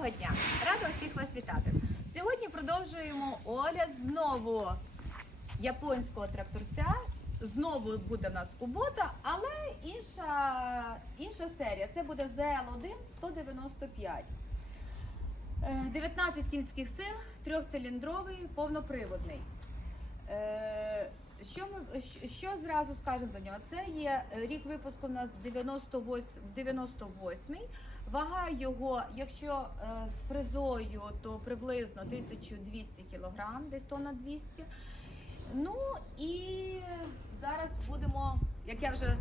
Доброго дня! Рада всіх вас вітати. Сьогодні продовжуємо огляд знову японського тракторця. Знову буде в нас Кубота, але інша, інша серія. Це буде ZL1 195. Е, 19 кінських сил, трьохциліндровий, повноприводний. Е, Що ми що зразу скажемо за нього? Це є е, рік випуску у нас 98, 98 Вага його, якщо е, з фрезою, то приблизно 1200 кг, десь тонна 200. Ну і зараз будемо, як я вже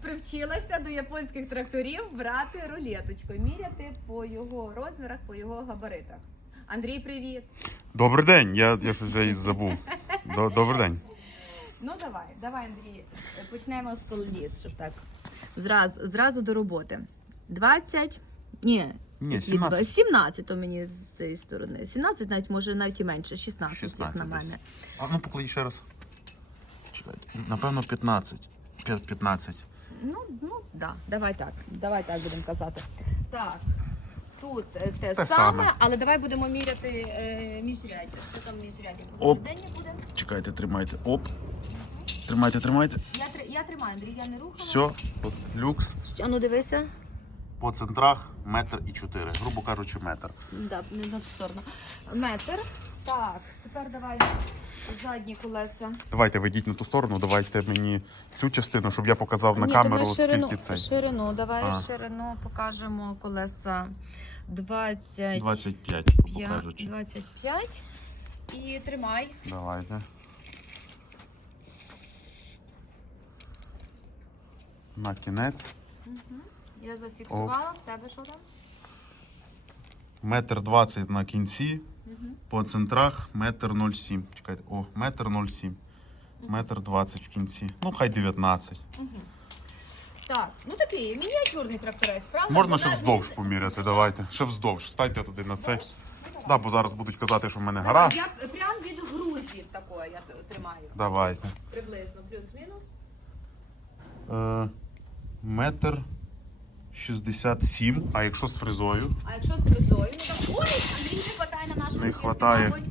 привчилася до японських тракторів, брати рулеточку, міряти по його розмірах, по його габаритах. Андрій, привіт! Добрий день, я, я щось вже і забув. Добрий день. Ну давай, давай, Андрій, почнемо з колодіс, щоб так. Зразу, зразу до роботи. 20. Ні, Ні, 17. 17 то мені з цієї сторони. 17, навіть може навіть і менше. 16, як на десь. мене. А ну покладіть ще раз. Чекайте. Напевно, 15. П'ят- 15. Ну, ну, да, давай так. Давай так будемо казати. Так. Тут е, те, Те саме, саме. але давай будемо міряти е, міжряддя. Що там міжряддя? Оп. Посередині буде? Чекайте, тримайте. Оп. Тримайте, тримайте. Я, тр- я тримаю, Андрій, я не рухала. Все, от люкс. А ну дивися. По центрах метр і чотири. Грубо кажучи, метр. Да, не на ту сторону. Метр. Так, тепер давай задні колеса. Давайте ведіть на ту сторону, давайте мені цю частину, щоб я показав на Ні, камеру, давай ширину, скільки цей. ширину, давай А. ширину покажемо колеса 20, 25, грубо п'я- кажучи. 25. І тримай. Давайте. На кінець. Я зафіксувала. В тебе що там? Метр двадцять на кінці. По центрах метр ноль сім. Чекайте, о, метр ноль сім. Метр двадцять в кінці. Ну, хай 19. Так, ну такий мініатюрний тракторець, правда? Можна ще вздовж поміряти, давайте. Ще вздовж. Станьте туди на цей. Да, бо зараз будуть казати, що в мене гараж. Я прям від грузі такої я тримаю. Давайте. Приблизно, плюс-мінус. Е, метр 67, а якщо з фрезою? А якщо з фрезою, ну там. Ой, Андрій, не хватає на нашу Не хватає. мабуть.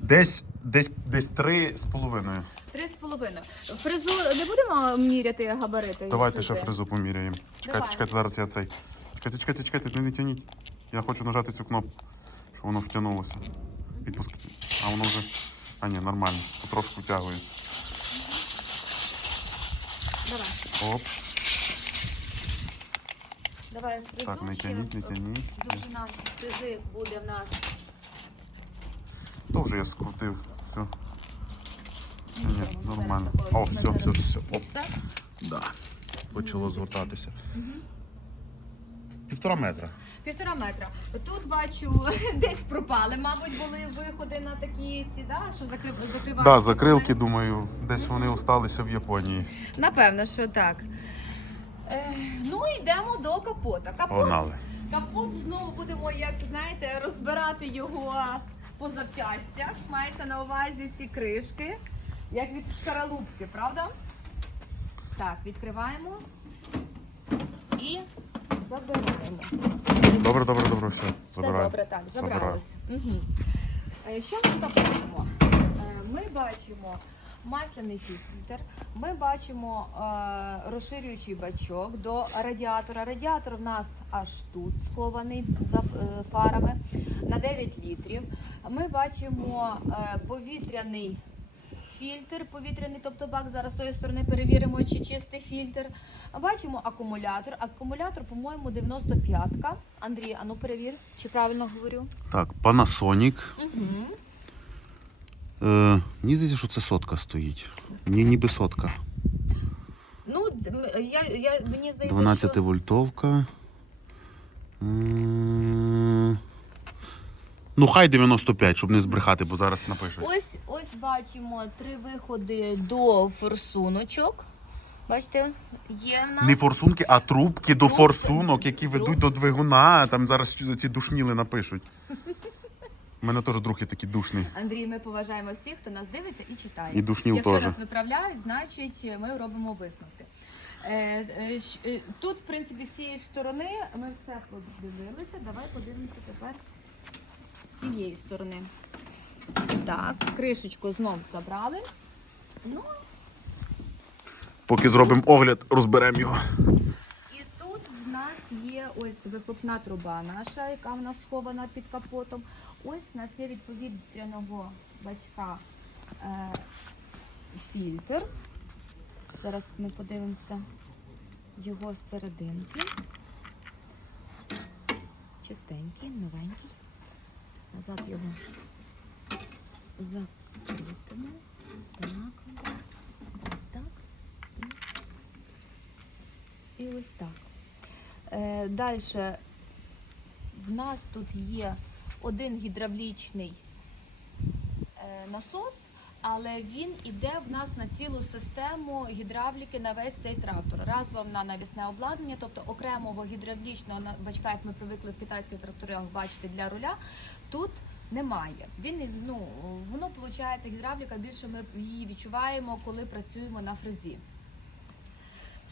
Десь, десь, десь три з половиною. Три з половиною. Фрезу не будемо міряти габарити? Давайте ще фрезу поміряємо. Чекайте, Давай. чекайте, зараз я цей. Чекайте, чекайте, чекайте, не, не тяніть. Я хочу нажати цю кнопку, щоб воно втягнулося. Відпускайте. А воно вже. А ні, нормально. Потрошку втягує. Давай, Оп. Давай фрезу. Так, ще. тяніть, не тяніть. Довжина фрези буде в нас. То вже я скрутив. Все. Ні, нормально. О, все, все, все. Оп. Все? Да. Почало згортатися. Півтора метра. Півтора метра. Тут бачу, десь пропали, мабуть, були виходи на такі ці, да, що закрив, закривали. Да, закрилки, думаю, десь вони осталися в Японії. Напевно, що так. Е, ну, йдемо до капота. Капот, Погнали. капот знову будемо, як знаєте, розбирати його по запчастях. Мається на увазі ці кришки, як від шкаралупки, правда? Так, відкриваємо і забираємо. Добре, добре, добре, все. Все Забираю. добре, так, Забираю. забралися. Угу. Що ми тут бачимо? Е, Ми бачимо масляний фільтр, ми бачимо е, розширюючий бачок до радіатора. Радіатор в нас аж тут схований за е, фарами на 9 літрів. Ми бачимо е, повітряний фільтр, повітряний, тобто бак. Зараз з тої сторони перевіримо, чи чистий фільтр. Бачимо акумулятор. Акумулятор, по-моєму, 95-ка. Андрій, а ну перевір, чи правильно говорю. Так, Panasonic. Угу. Е, мені здається, що це сотка стоїть. Ні, ніби сотка. Ну, я, я, мені здається, 12 що... вольтовка. М, Ну, хай 95, щоб не збрехати, бо зараз напишуть. Ось, ось бачимо три виходи до форсуночок. Бачите, є в нас. Не форсунки, а трубки до Трубки. форсунок, які ведуть до двигуна. Там зараз ці душніли напишуть. У мене теж друг є такий душний. Андрій, ми поважаємо всіх, хто нас дивиться і читає. І душнів Якщо теж. нас виправляють, значить ми робимо висновки. Е, е, е, Тут, в принципі, з цієї сторони ми все подивилися. Давай подивимося тепер з цієї сторони. Так, кришечку знов забрали. Ну, Поки зробимо огляд, розберемо його. Є ось вихлопна труба наша, яка в нас схована під капотом. Ось в нас є від повітряного бачка е, фільтр. Зараз ми подивимося його серединки. Чистенький, новенький. Назад його закрутимо. Так, ось так. І ось так. Е, Далі в нас тут є один гідравлічний е, насос, але він іде в нас на цілу систему гідравліки на весь цей трактор. Разом на навісне обладнання, тобто окремого гідравлічного бачка, як ми привикли в китайських тракторах бачити для руля, тут немає. Він ну воно виходить, гідравліка більше ми її відчуваємо, коли працюємо на фрезі.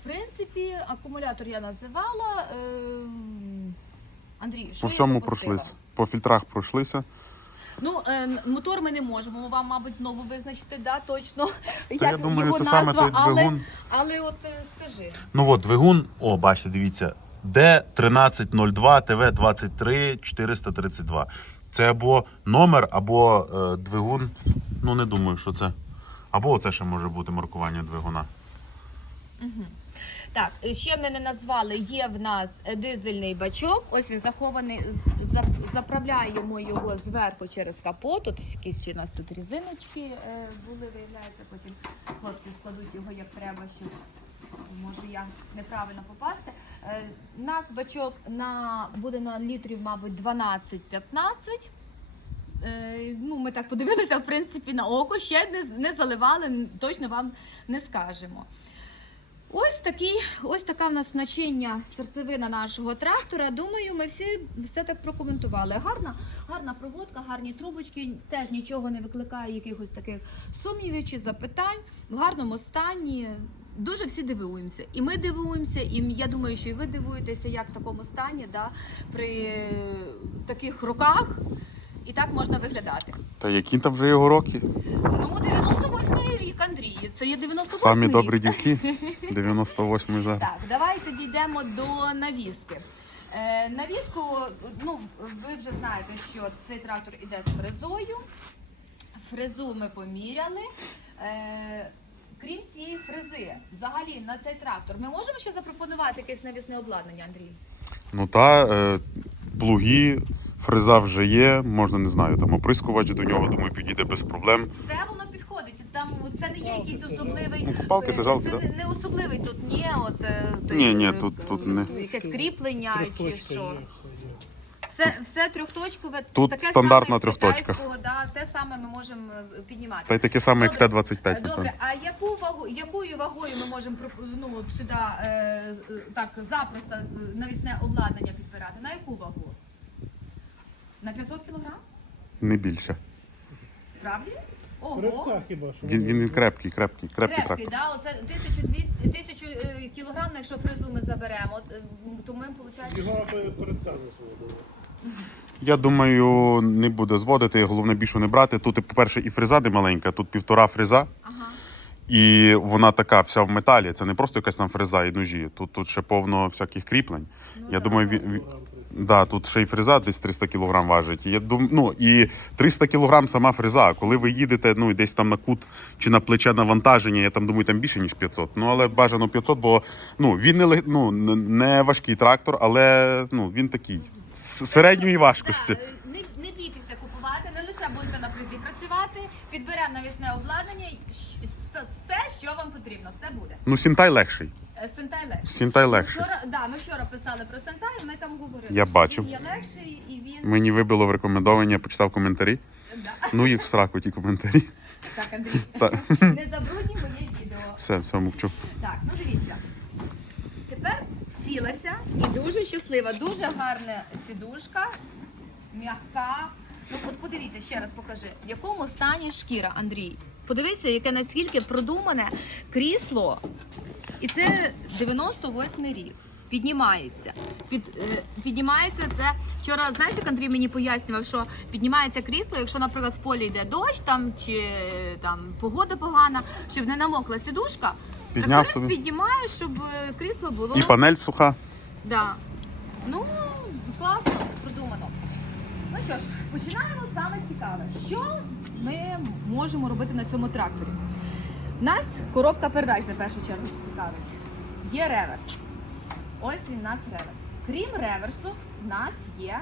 В принципі, акумулятор я називала. Ем, Андрій, що По я всьому пропустила? пройшлися. По фільтрах пройшлися. Ну, е, мотор ми не можемо вам, мабуть, знову визначити, да, точно. Та я думаю, його це назва, саме той але, двигун. але от е, скажи. Ну от двигун, о, бачите, дивіться, D1302 ТВ 23 432. Це або номер, або е, двигун. Ну не думаю, що це. Або оце ще може бути маркування двигуна. Так, е, ще ми не назвали, є в нас е, дизельний бачок. Ось він захований. Заправляємо його зверху через капот. Тут якісь у нас тут різиночки е, були, виявляється. Потім хлопці складуть його як треба, щоб можу я неправильно попасти. У нас бачок на буде на літрів, мабуть, 12-15. Е, ну, ми так подивилися, в принципі, на око, ще не, не заливали, точно вам не скажемо. Ось такий, ось така в нас начиння серцевина нашого трактора. Думаю, ми всі все так прокоментували. Гарна, гарна проводка, гарні трубочки, теж нічого не викликає якихось таких сумнівів чи запитань. В гарному стані. Дуже всі дивуємося. І ми дивуємося, і я думаю, що і ви дивуєтеся, як в такому стані, да, при таких роках. І так можна виглядати. Та які там вже його роки? Ну, 98-й рік, Андрій. Це є 98-й Самі рік. добрі дівки. 98-й зараз. Так, давай тоді йдемо до навіски. Е, навіску, ну, ви вже знаєте, що цей трактор іде з фрезою. Фрезу ми поміряли. Е, крім цієї фрези, взагалі на цей трактор, ми можемо ще запропонувати якесь навісне обладнання, Андрій? Ну та е, плуги, фреза вже є, можна не знаю, там оприскувач до нього, думаю, підійде без проблем. Все воно. Там це не є якийсь особливий. Палки, е, сажалки, це да? не, особливий тут, ні, от е, той, Ні, ні, е, тут- е, тут не. якесь кріплення чи що. все. Все, трьохточкове. Тут таке стандартна саме, як трьохточка. китайського, Да, те саме ми можемо е, піднімати. Та й таке саме, як Добре. Т-25. Добре, напевно. а яку вагу, якою вагою ми можемо проп- ну, от сюди е, з- е, так запросто е, навісне обладнання підбирати? На яку вагу? На 500 кг? Не більше. Справді? Ого. Хіба що. Він, він, він крепкий, крепкий, крепкий Крепкий, трактор. да? Оце 1200, 1000 е, кілограм, якщо фрезу ми заберемо, от, е, то ми, виходить, Його передка засводила. Я думаю, не буде зводити, головне більше не брати. Тут, по-перше, і фреза не маленька, тут півтора фреза. ага. І вона така вся в металі. Це не просто якась там фреза і ножі. Тут, тут ще повно всяких кріплень. Ну я думаю, він, він- да, тут ще й фреза десь 300 кг важить. Я дум, ну, і 300 кг сама фреза. Коли ви їдете ну, десь там на кут чи на плече навантаження, я там думаю, там більше, ніж 500. Ну, але бажано 500, бо ну, він не, ну, не- важкий трактор, але ну, він такий середньої важкості. Е, не, не бійтеся купувати, не лише будете на фрезі працювати, підберемо навісне обладнання, все, що вам потрібно, все буде. Ну, Сінтай легший. Е, Сентай легший. Сінтай легший. Вчора, да, ми вчора писали про Сентай, ми там говорили. Я бачив. Він є легший і він. Мені вибило в рекомендовані, я почитав коментарі. Да. Ну, їх в сраку ті коментарі. Так, Андрій, Так. не забрудній моє відео. Все, все, мовчу. Так, ну дивіться. Тепер сілася і дуже щаслива, дуже гарна сідушка, м'яка. Ну, от подивіться, ще раз покажи, в якому стані шкіра, Андрій. Подивися, яке наскільки продумане крісло. І це 98 рік. Піднімається. Під, е, піднімається це. Вчора, знаєш, як Андрій мені пояснював, що піднімається крісло, якщо, наприклад, в полі йде дощ там чи там погода погана, щоб не намокла сідушка. Підняв тракторист собі. піднімає, щоб е, крісло було. І панель суха. Да. Ну, класно, продумано. Ну що ж, починаємо саме цікаве. Що ми можемо робити на цьому тракторі? Нас коробка передач на першу чергу цікавить. Є реверс. Ось він у нас реверс. Крім реверсу, в нас є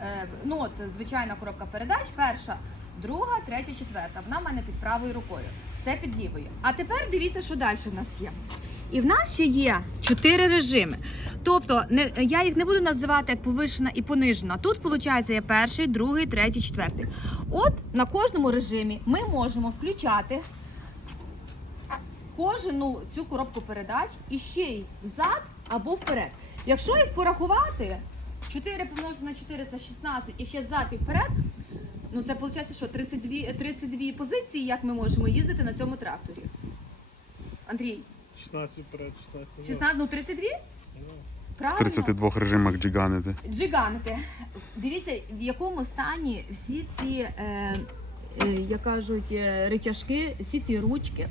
е, ну от, звичайна коробка передач, перша, друга, третя, четверта. Вона в мене під правою рукою. Це під лівою. А тепер дивіться, що далі в нас є. І в нас ще є чотири режими. Тобто, не, я їх не буду називати як повишена і понижена. Тут, виходить, є перший, другий, третій, четвертий. От на кожному режимі ми можемо включати кожну цю коробку передач і ще й взад або вперед. Якщо їх порахувати, 4 помножити на 4 це 16 і ще взад і вперед, ну це виходить, що 32, 32 позиції, як ми можемо їздити на цьому тракторі. Андрій, 16 вперед, 16 16, ну 32? Ну, В Правильно? 32 режимах джиганити. Джиганти. Дивіться, в якому стані всі ці, е, е, як кажуть, е, рычажки, всі ці ручки.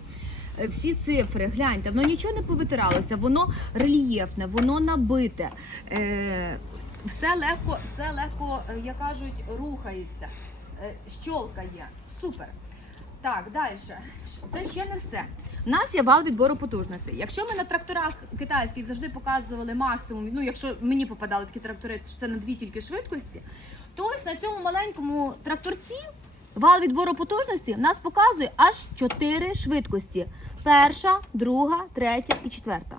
Е, Всі цифри, гляньте, воно нічого не повитиралося, воно рельєфне, воно набите, е, все легко, все легко, е, як кажуть, рухається, е, щолкає. Супер. Так, далі. Це ще не все. У нас є вал відбору потужностей. Якщо ми на тракторах китайських завжди показували максимум, ну якщо мені попадали такі трактори, це на дві тільки швидкості, то ось на цьому маленькому тракторці вал відбору потужності в нас показує аж чотири швидкості: перша, друга, третя і четверта.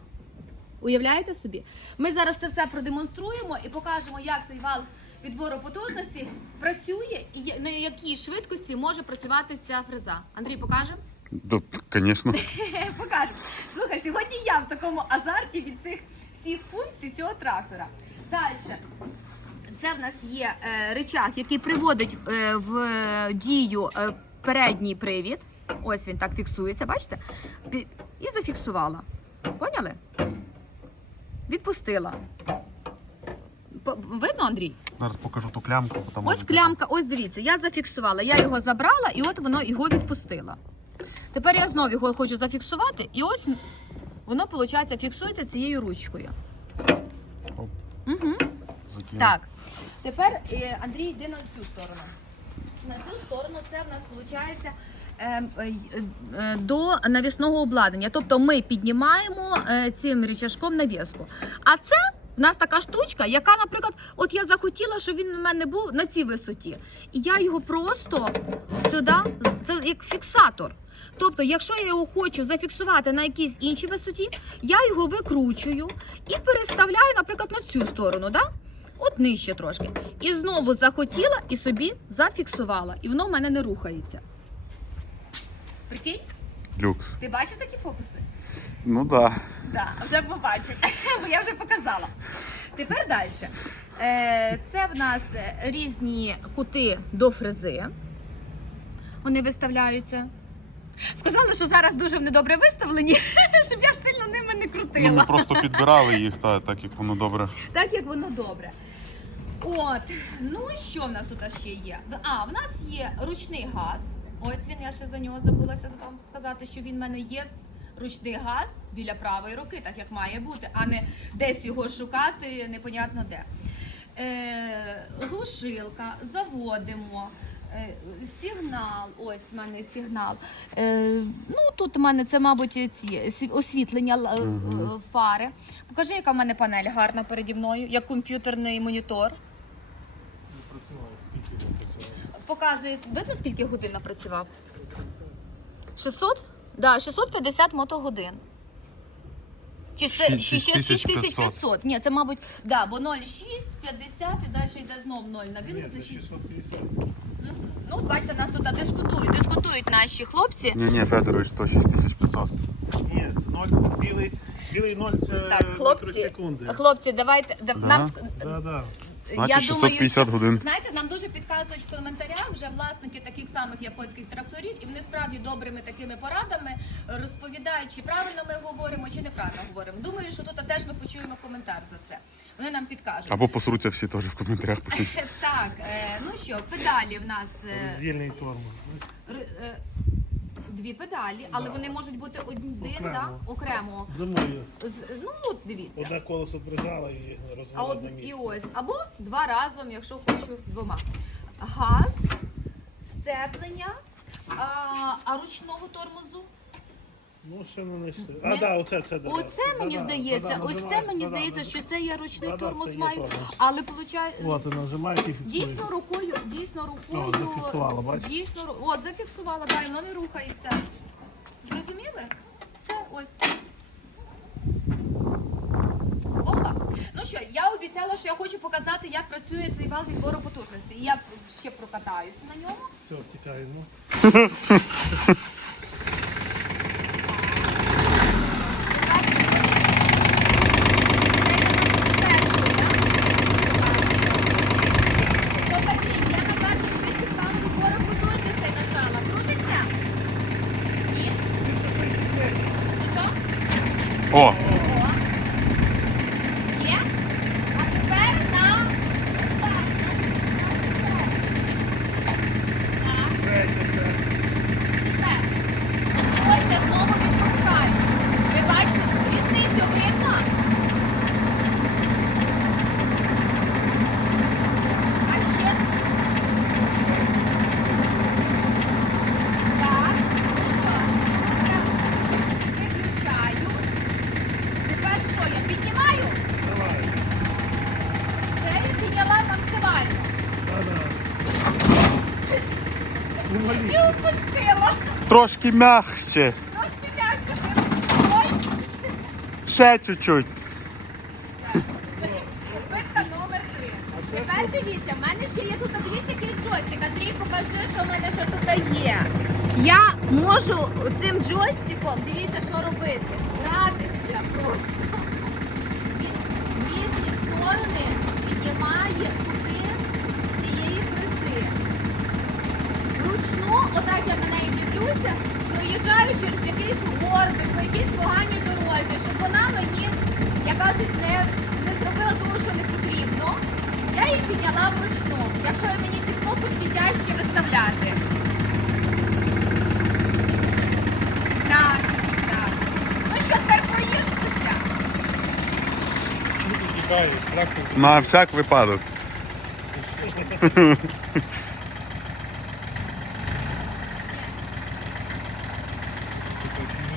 Уявляєте собі? Ми зараз це все продемонструємо і покажемо, як цей вал відбору потужності працює і на якій швидкості може працювати ця фреза. Андрій, покажемо? Тут, звісно. Покажемо. Слухай, сьогодні я в такому азарті від цих всіх функцій цього трактора. Далі. Це в нас є е, речах, який приводить е, в дію е, передній привід. Ось він так фіксується, бачите? І зафіксувала. Поняли? Відпустила. Видно, Андрій? Зараз покажу ту клямку. там Ось клямка, ось дивіться, я зафіксувала, я його забрала і от воно його відпустила. Тепер я знову його хочу зафіксувати, і ось воно, виходить, фіксується цією ручкою. Угу. бути закинути. Так. Тепер е, Андрій йде на цю сторону. На цю сторону це в нас виходить до навісного обладнання. Тобто ми піднімаємо е, цим рычажком навіску. А це в нас така штучка, яка, наприклад, от я захотіла, щоб він у мене був на цій висоті. І я його просто сюди, це як фіксатор. Тобто, якщо я його хочу зафіксувати на якійсь іншій висоті, я його викручую і переставляю, наприклад, на цю сторону. Да? От нижче трошки. І знову захотіла і собі зафіксувала. І воно в мене не рухається. Прикинь, Люкс. ти бачив такі фокуси? Ну так. Так, вже побачив, бо я вже показала. Тепер далі. Е, Це в нас різні кути до фрези. Вони виставляються. Сказали, що зараз дуже вони добре виставлені, щоб я ж сильно ними не Ну, крутила. ми просто підбирали їх, та, так як воно добре. Так як воно добре. От, ну що в нас тут ще є? А, в нас є ручний газ. Ось він, я ще за нього забулася вам сказати, що він в мене є. Ручний газ біля правої руки, так як має бути, а не десь його шукати, непонятно де. Е, глушилка, заводимо. Е, Сигнал, ось в мене сигнал. Е, ну тут в мене це, мабуть, ці освітлення е, фари. Покажи, яка в мене панель гарна переді мною, як комп'ютерний монітор. Показує, видно, скільки годин напрацював? 600? Да, 650 мотогодин. Чи це чи ще 6500. 6500? Ні, це, мабуть, да, бо 0,6, 50 і далі йде знов 0 на білку. Це це 6. 650. Ну, от бачите, нас тут дискутують, дискутують наші хлопці. Ні, ні, Федорович, то 6500. Ні, це 0, білий, білий 0 це Так, хлопці, мікросекунди. хлопці, давайте, да, Да? нам ск- Да, да. Значить, 650 годин. Знаєте, нам дуже підказують в коментарях вже власники таких самих японських тракторів, і вони справді добрими такими порадами розповідають, чи правильно ми говоримо, чи неправильно говоримо. Думаю, що тут теж ми почуємо коментар за це. Вони нам підкажуть. Або посруться всі теж в коментарях пишуть. Так, е, ну що, педалі в нас е, Роздільний тормоз. Дві педалі, але вони можуть бути один, Окремо. да, окремо. Зимою З- Ну, от дивіться. одне колесо прижала і А розвела от на і місці. ось, або два разом, якщо хочу двома. Газ, сцеплення, а, а ручного тормозу. Ну, ще не знайшли. А, да, оце, це. да, Оце мені да, здається, да, ось це нажимаєш, мені да, да, здається, що це я ручний тормоз це є маю, тормоз. але получає. От, і фіксуєш. Дійсно рукою, дійсно рукою. О, зафіксувала, бачиш? Дійсно, ру- от зафіксувала, да, і воно не рухається. Зрозуміли? Все, ось. Бомба. Ну що, я обіцяла, що я хочу показати, як працює цей вал відбору потужності. І я ще прокатаюся на ньому. Все, втікаємо. Покажіть, я на першу швидкість вал відбору потужності нажала. Крутиться? Ні? Ну що? О, О. Є? А тепер на останнє. Так, Третє, це. тепер. Ось я знову відпускаю. Ви бачите, різницю видно? А ще. Так, ну що? Я виключаю. Тепер що, я піднімаю? Давай. Все, я підняла максимально. Да-да. Ну, малі. І опустила. Трошки м'якше. Трошки м'якше. Ще чуть-чуть. Витка номер три. Тепер дивіться, в мене ще є тут, дивіться, який джойстик. Андрій, покажи, що в мене ще тут є. Я можу цим джойстиком, дивіться, що робити. Гратися просто. Він в різні сторони піднімає кути цієї фрези. Вручну, отак я на неї дивлюся, проїжджаю через якийсь горбик, по якійсь поганій дорозі, щоб вона мені, як кажуть, не, не зробила того, що не потрібно. Я її підняла вручну, якщо мені ці кнопочки тяжче виставляти. Так, так. Ну що, тепер проїжджуся? На всяк випадок.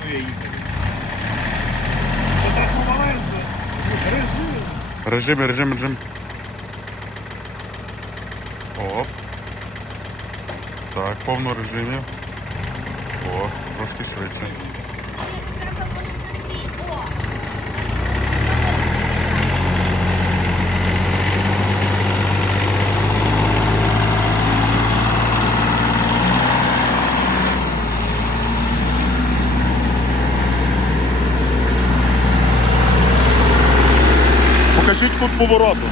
Ну, я їхав. Це так помаленьку. Режим. Режим, режим. Оп. Так, повно режимі. О, трошки швидше. Треба може на цій. О! Покажіть кут повороту.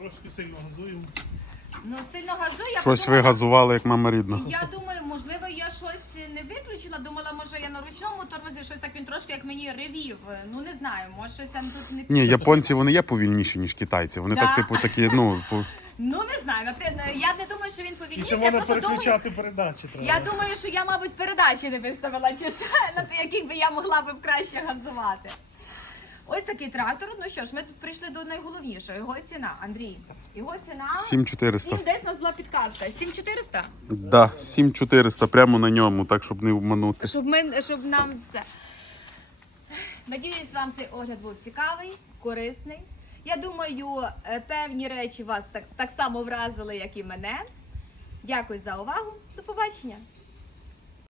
Трошки сильно газуємо. Ну, сильно газую, я Щось ви подумала- газували, як мама рідна. Я думаю, можливо, я щось не виключила. Думала, може я на ручному тормозі щось так він трошки як мені ревів. Ну не знаю, може щось там тут не Ні, японці вони є повільніші, ніж китайці. Вони Да. так, типу, такі, ну, по- Ну не знаю, я не думаю, що він І ще повільніший. Я можна просто думаю, переключати передачі треба. я думаю, що я, мабуть, передачі не виставила, ті ж, на яких би я могла б краще газувати. Ось такий трактор. Ну що ж, ми тут прийшли до найголовнішого. Його ціна, Андрій. Його ціна 7400. Сім, десь у нас була підказка. 7400? Да, 7400 прямо на ньому, так щоб не обманути. Щоб ми щоб нам це. Надіюсь, вам цей огляд був цікавий, корисний. Я думаю, е, певні речі вас так, так само вразили, як і мене. Дякую за увагу. До побачення!